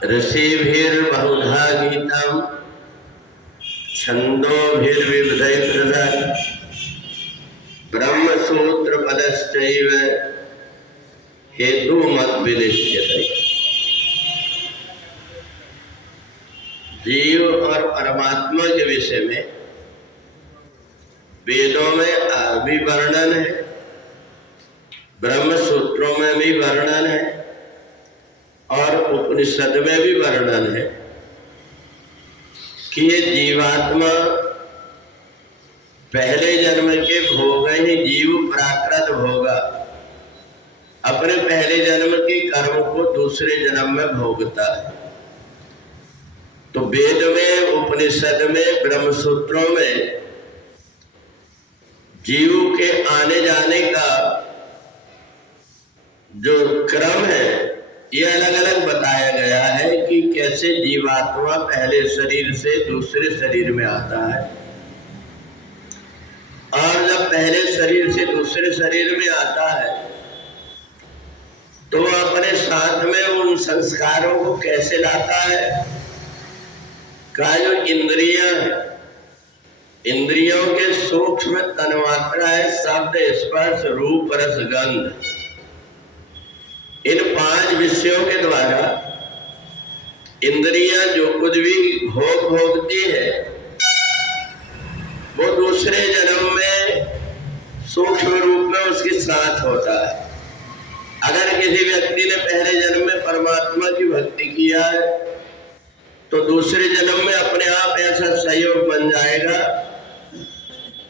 ऋषिभिर्बहुधा गीतम् छन्दोभिर्विविधैः ब्रह्मसूत्रपदश्चैव हेतुमद्विनिश्चितैः। जीव और परमात्मा के विषय में वेदों में भी वर्णन है, ब्रह्म सूत्रों में भी वर्णन है और उपनिषद में भी वर्णन है कि ये जीवात्मा पहले जन्म के भोग ही जीव प्राकृत भोगा अपने पहले जन्म के कर्म को दूसरे जन्म में भोगता है। तो वेद में, उपनिषद में, ब्रह्म सूत्रों में जीव के आने जाने का जो क्रम है ये अलग अलग बताया गया है कि कैसे जीवात्मा पहले शरीर से दूसरे शरीर में आता है और जब पहले शरीर से दूसरे शरीर में आता है तो अपने साथ में उन संस्कारों को कैसे लाता है। का जो इंद्रियां है, इंद्रियों के सूक्ष्म तन्मात्रा है शब्द, स्पर्श, रूप, रस, गंध। इन 5 विषयों के द्वारा इंद्रियां जो कुछ भी भोग भोगती है वो दूसरे जन्म में सूक्ष्म रूप में उसके साथ होता है। अगर किसी व्यक्ति ने पहले जन्म में परमात्मा की भक्ति किया है तो दूसरे जन्म में अपने आप ऐसा सहयोग बन जाएगा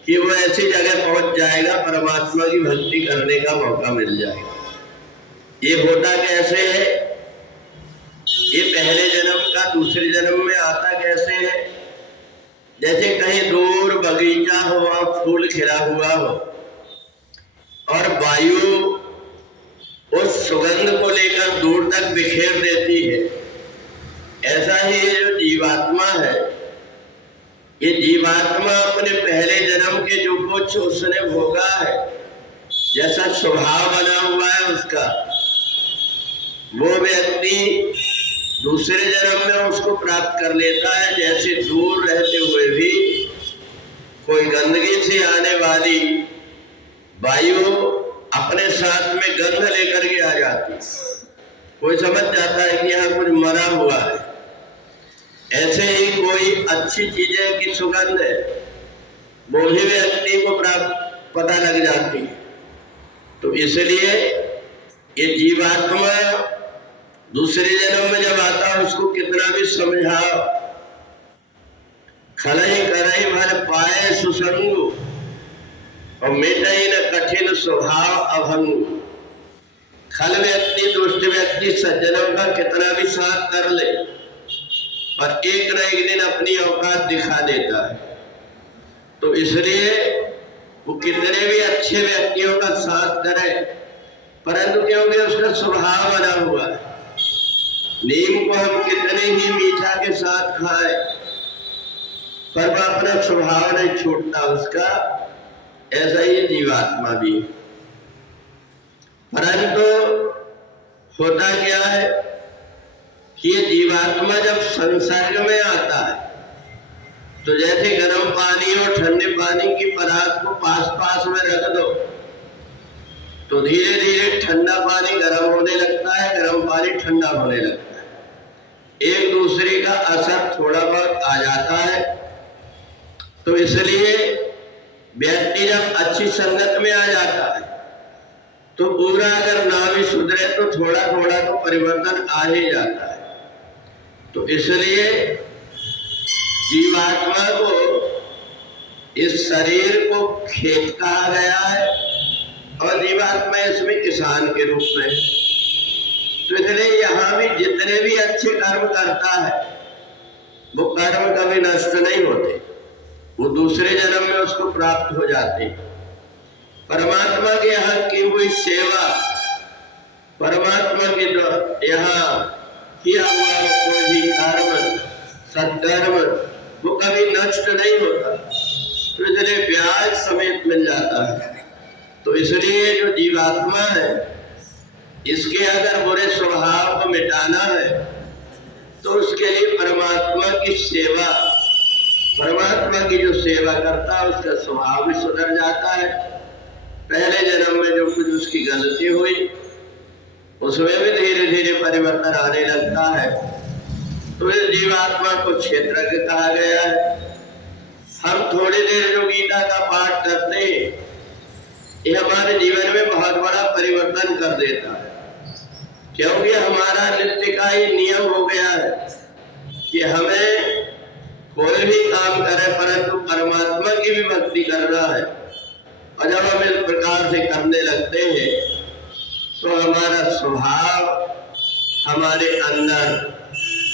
कि वो ऐसी जगह पहुंच जाएगा, परमात्मा की भक्ति करने का मौका मिल जाएगा। ये होता कैसे है? ये पहले जन्म का दूसरे जन्म में आता कैसे है? जैसे कहीं दूर बगीचा हो, वहां फूल खिला हुआ हो और वायु उस सुगंध को लेकर दूर तक बिखेर देती है, ऐसा ही ये जो जीवात्मा है, ये जीवात्मा अपने पहले जन्म के जो कुछ उसने भोगा है, जैसा स्वभाव बना हुआ है उसका, वो व्यक्ति दूसरे जन्म में उसको प्राप्त कर लेता है। जैसे दूर रहते हुए भी कोई गंदगी से आने वाली वायु अपने साथ में गंध लेकर के आ जाती, कोई समझ जाता है कि यहाँ कुछ मरा हुआ है। ऐसे ही कोई अच्छी चीजें की सुगंध है वो भी व्यक्ति को प्राप्त पता लग जाती है। तो इसलिए ये जीवात्मा दूसरे जन्म में जब आता है उसको कितना भी समझाओ, खलई करई भल पाए सुसंगु और मिटई न कठिन स्वभाव अभंगु। खल व्यक्ति, दुष्ट व्यक्ति सज्जनों का कितना भी साथ कर ले पर एक न एक दिन अपनी औकात दिखा देता है। तो इसलिए वो कितने भी अच्छे व्यक्तियों का साथ करे परंतु क्योंकि उसका स्वभाव बना हुआ है, नीम को हम कितने ही मीठा के साथ खाए पर वह अपना स्वभाव नहीं छूटता उसका, ऐसा ही जीवात्मा भी। परंतु होता क्या है कि ये जीवात्मा जब संसर्ग में आता है तो जैसे गर्म पानी और ठंडे पानी की परात को पास पास में रख दो तो धीरे धीरे ठंडा पानी गर्म होने लगता है, गर्म पानी ठंडा होने लगता है, एक दूसरे का असर थोड़ा बहुत आ जाता है। तो इसलिए व्यक्ति जब अच्छी संगत में आ जाता है तो पूरा अगर ना भी सुधरे तो थोड़ा थोड़ा तो परिवर्तन आ ही जाता है। तो इसलिए जीवात्मा को इस शरीर को खेत कहा गया है और जीवात्मा इसमें किसान के रूप में। तो इसलिए यहाँ भी जितने भी अच्छे कर्म करता है वो कर्म कभी नष्ट नहीं होते, वो दूसरे जन्म में उसको प्राप्त हो जाते। परमात्मा के यहाँ की हुई सेवा, परमात्मा के यहाँ किया हुआ कोई भी कर्म, सत्कर्म, वो कभी नष्ट नहीं होता, तो इसलिए ब्याज समेत मिल जाता है। तो इसलिए जो जीवात्मा है इसके अगर बुरे स्वभाव को मिटाना है तो उसके लिए परमात्मा की सेवा, परमात्मा की जो सेवा करता है उसका स्वभाव भी सुधर जाता है। पहले जन्म में जो कुछ उसकी गलती हुई उसमें भी धीरे धीरे परिवर्तन आने लगता है। तो इस जीवात्मा को क्षेत्रज्ञ कहा गया है। हम थोड़ी देर जो गीता का पाठ करते हैं ये हमारे जीवन में बहुत बड़ा परिवर्तन कर देता है, क्योंकि हमारा नित्य का ही नियम हो गया है कि हमें कोई भी काम करे परंतु परमात्मा की भी भक्ति करना है। और जब हम इस प्रकार से करने लगते हैं तो हमारा स्वभाव, हमारे अंदर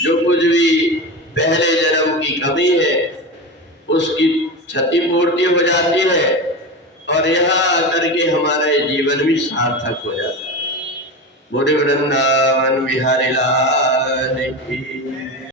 जो कुछ भी पहले जन्म की कमी है उसकी क्षतिपूर्ति हो जाती है और यहाँ आकर के हमारा जीवन भी सार्थक हो जाता है। बोले वृंदावन बिहारी लाल की।